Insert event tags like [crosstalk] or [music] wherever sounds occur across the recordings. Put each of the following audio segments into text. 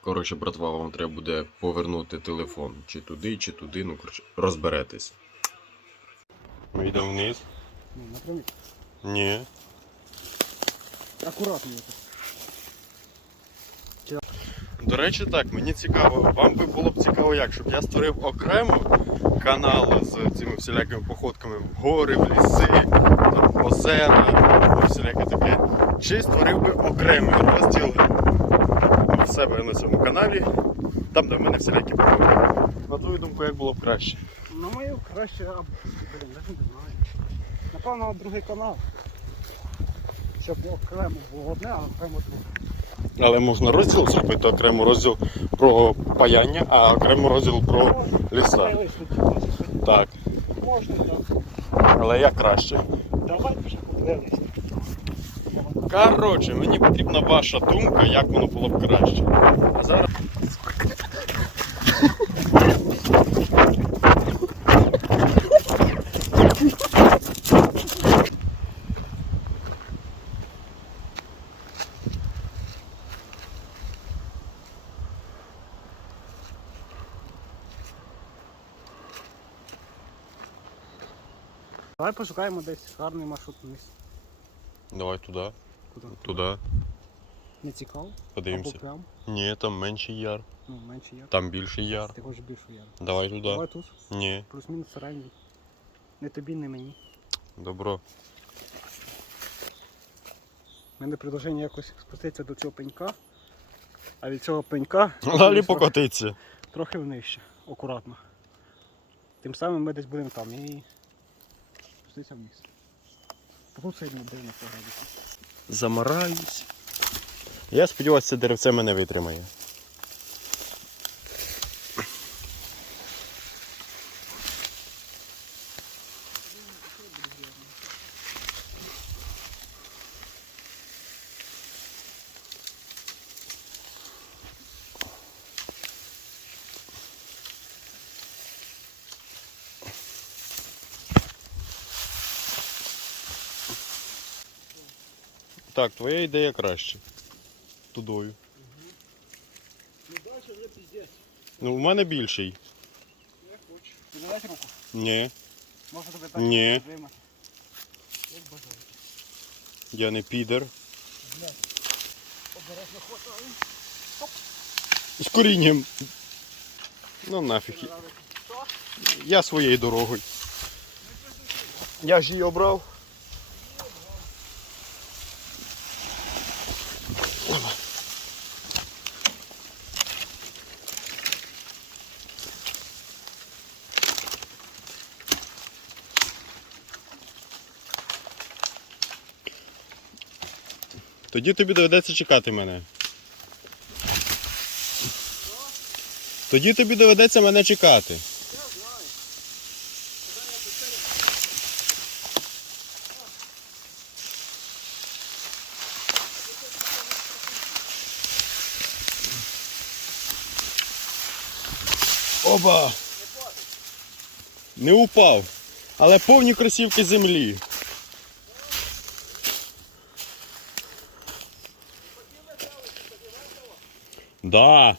Коротше, братва, вам треба буде повернути телефон. Чи туди, чи туди, ну коротше, розберетесь. Ми йдемо вниз? Напрямик. Ні. Акуратно. До речі, так, мені цікаво, вам би було б цікаво, як, щоб я створив окремо канал з цими всілякими походками в гори, в ліси, там, озера, всіляке таке. Чи створив би окремий розділ себе на цьому каналі, там, де в мене всілякі походи. На твою думку, як було б краще? На мою краще, а, блін, навіть не знаю. Напевно, другий канал. Щоб окремо було одне, а окремо друге. Але можна розділ зробити окремо розділ про паяння, а окремо розділ про ліса. Так. Можна, так. Але як краще? Давай спочатку плейлист. Коротше, мені потрібна ваша думка, як воно було б краще. А зараз. Давай пошукаємо десь гарний маршрут вниз. Давай туди, Куди? туди, Не цікаво? подивимося. Або прям? Ні, там менший яр, Ну, менше я. там більший яр. Ти хочеш більшу я. Давай туди. Давай тут. Ні, Плюс-мінус середній. Не тобі, не мені. добро. У мене предложення якось спуститися до цього пенька. А від цього пенька [laughs] Далі покотиться. трохи внище, акуратно. Тим самим ми десь будемо там і спуститися вниз. Тут сильно 90 градусів. Замараюсь. Я сподіваюся, це деревце мене витримає. Так, твоя ідея краще. Тудою. Ну далі вже піздець. Ну, у мене більший. Я хочу. Ти давай руку. Ні, Можна тебе так Ні. тримати. Як бажаєш. я не підер. Блядь. Обережно хватаю. З корінням. Ну нафіг. Я своєю дорогою. Я ж її обрав. Тоді тобі доведеться чекати мене. Тоді тобі доведеться мене чекати. Оба! Не упав. Але повні кросівки землі. Да.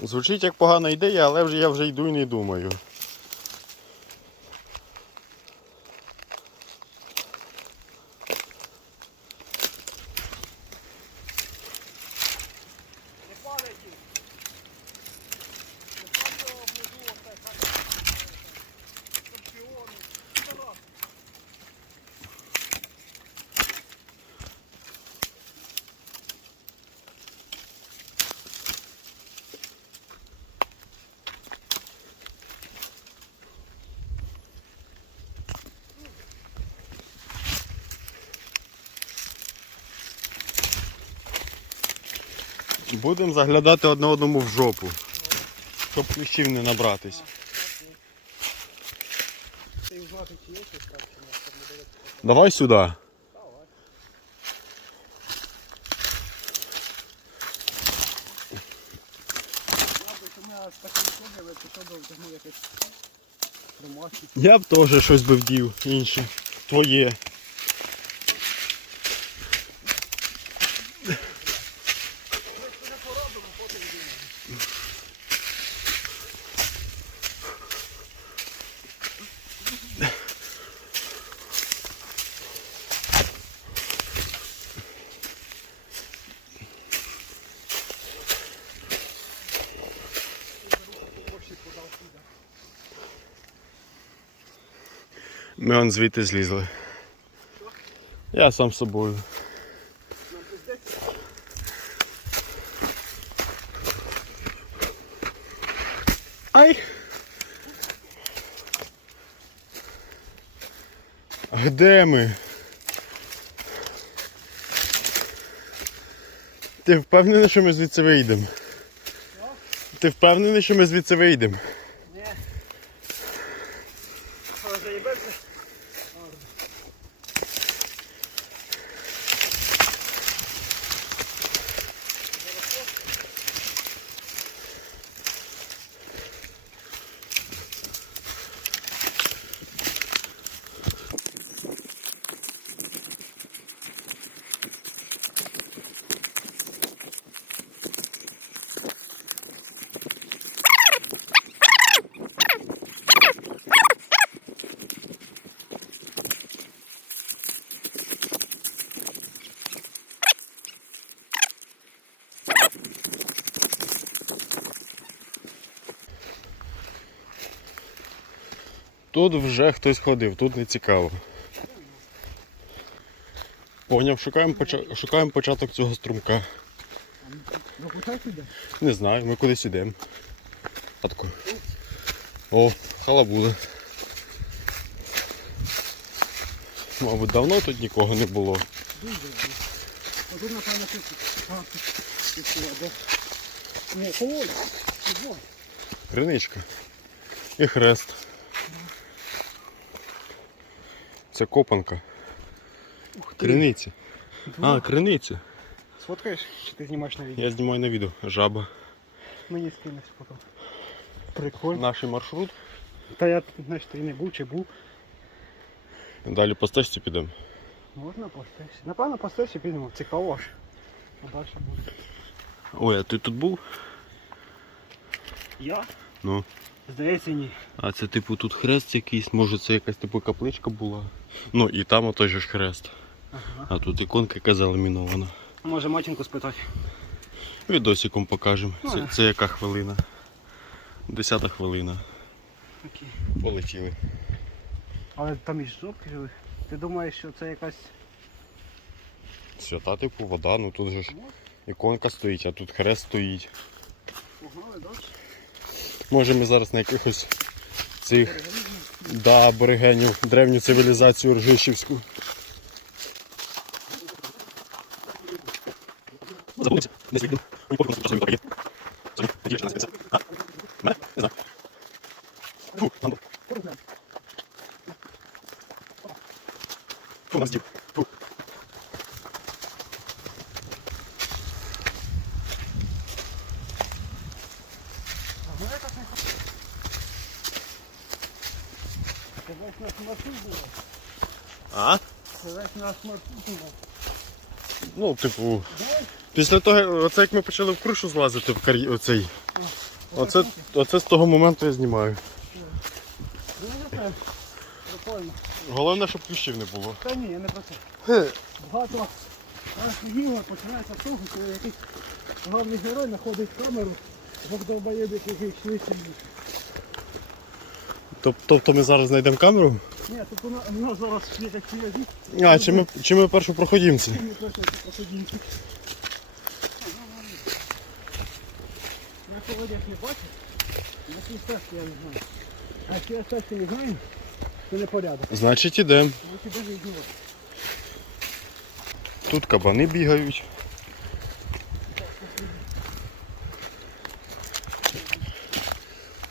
Звучить як погана ідея, але вже я вже йду і не думаю. Будемо заглядати одне одному в жопу. Щоб кліщів не набратись. Давай сюди. Я б теж щось би вдів інше. Твоє. Ми он звідти злізли. Я сам з собою. Ай! А де ми? Ти впевнений, що ми звідси вийдемо? Ти впевнений, що ми звідси вийдемо? Тут вже хтось ходив, тут не цікаво. Поняв, шукаємо, поча... шукаємо початок цього струмка. Ну? Не знаю, ми кудись йдемо. О, халабуда. Мабуть, давно тут нікого не було. А тут, напевно, тут. Криничка. І хрест. Це копанка. Ух ти. Криниця. А, криниця. Сфоткаєш? Чи ти знімаєш на відео? Я знімаю на відео. Жаба. Мені скинеш потім. Прикольно. Наш маршрут. Та я, знаєш, ти не був чи був. Далі по стежці підемо. Можна постежити. Напевно, постежити підемо. Цікаво ж. А далі буде. Ой, а ти тут був? Я? Ну. Здається, ні. А це типу тут хрест якийсь, може це якась типу капличка була. Ну і там отой же ж хрест. Ага. А тут іконка яка заламінована. Може матінку спитати. Відосиком покажемо. Це, це яка хвилина? Десята хвилина. Окей. Полетіли. Але там і жопки жили. Ти думаєш, що це якась. Свята, типу, вода, ну тут же ж іконка стоїть, а тут хрест стоїть. Погнали далі? Може ми зараз на якихось цих да, аборигенів, древню цивілізацію Ржишівську. Забудься, не відео. Мені поки нас? Не знаю. Фу, нам. Фу, нас дів. Весь наш маршрут був. А? Весь наш маршрут був. Ну, типу, після того, оце як ми почали в крушу злазити в кар'ї, оцей. Оце, оце з того моменту я знімаю. Прикольно. Головне, щоб ключів не було. Та ні, я не про це. Багато архівів починається з того, що якийсь головний герой знаходить камеру, двох довбоєбів, які йшли собі. Тобто ми зараз знайдемо камеру? Ні, тут у нас, зараз є такі вазі. А, чи ми, чи ми першу проходімці? Ми першу проходімці. Я холодяк не бачу, на цій стежки я не знаю. А якщо я стежки не знаємо, то не порядок. Значить ідемо. Ми даже йдемо. Тут кабани бігають.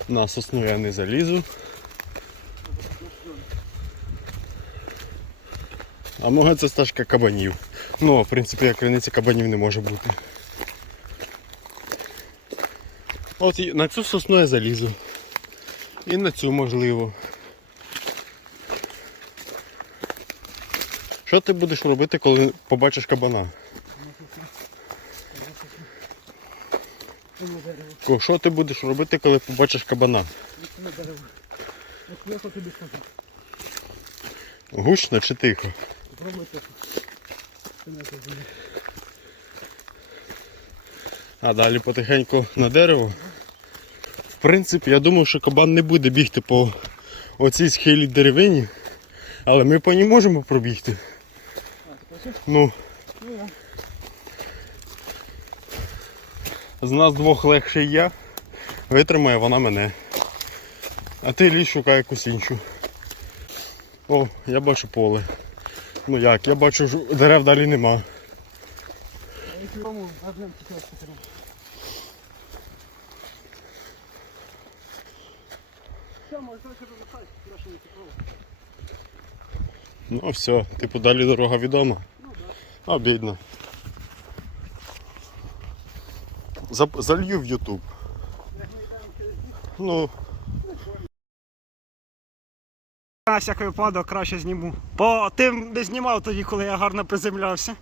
На сосну я не залізу. А може це стежка кабанів. Ну, в принципі, як криниця кабанів не може бути. От на цю сосну я залізу. І на цю можливо. Що ти будеш робити, коли побачиш кабана? Що ти будеш робити, коли побачиш кабана? Гучно чи тихо? Попробуй це. Це не це зробити. А далі потихеньку на дерево. В принципі, я думаю, що кабан не буде бігти по оцій схилі деревині, але ми по ній можемо пробігти. Ну, з нас двох легше я, витримає вона мене. А ти лізь шукай якусь іншу. О, я бачу поле. Ну як, я бачу, дерев далі нема. Ну все, типу далі дорога відома. Обідно. Залью в Ютуб. Ну, На всякий випадок краще зніму. Бо ти не знімав тоді, коли я гарно приземлявся.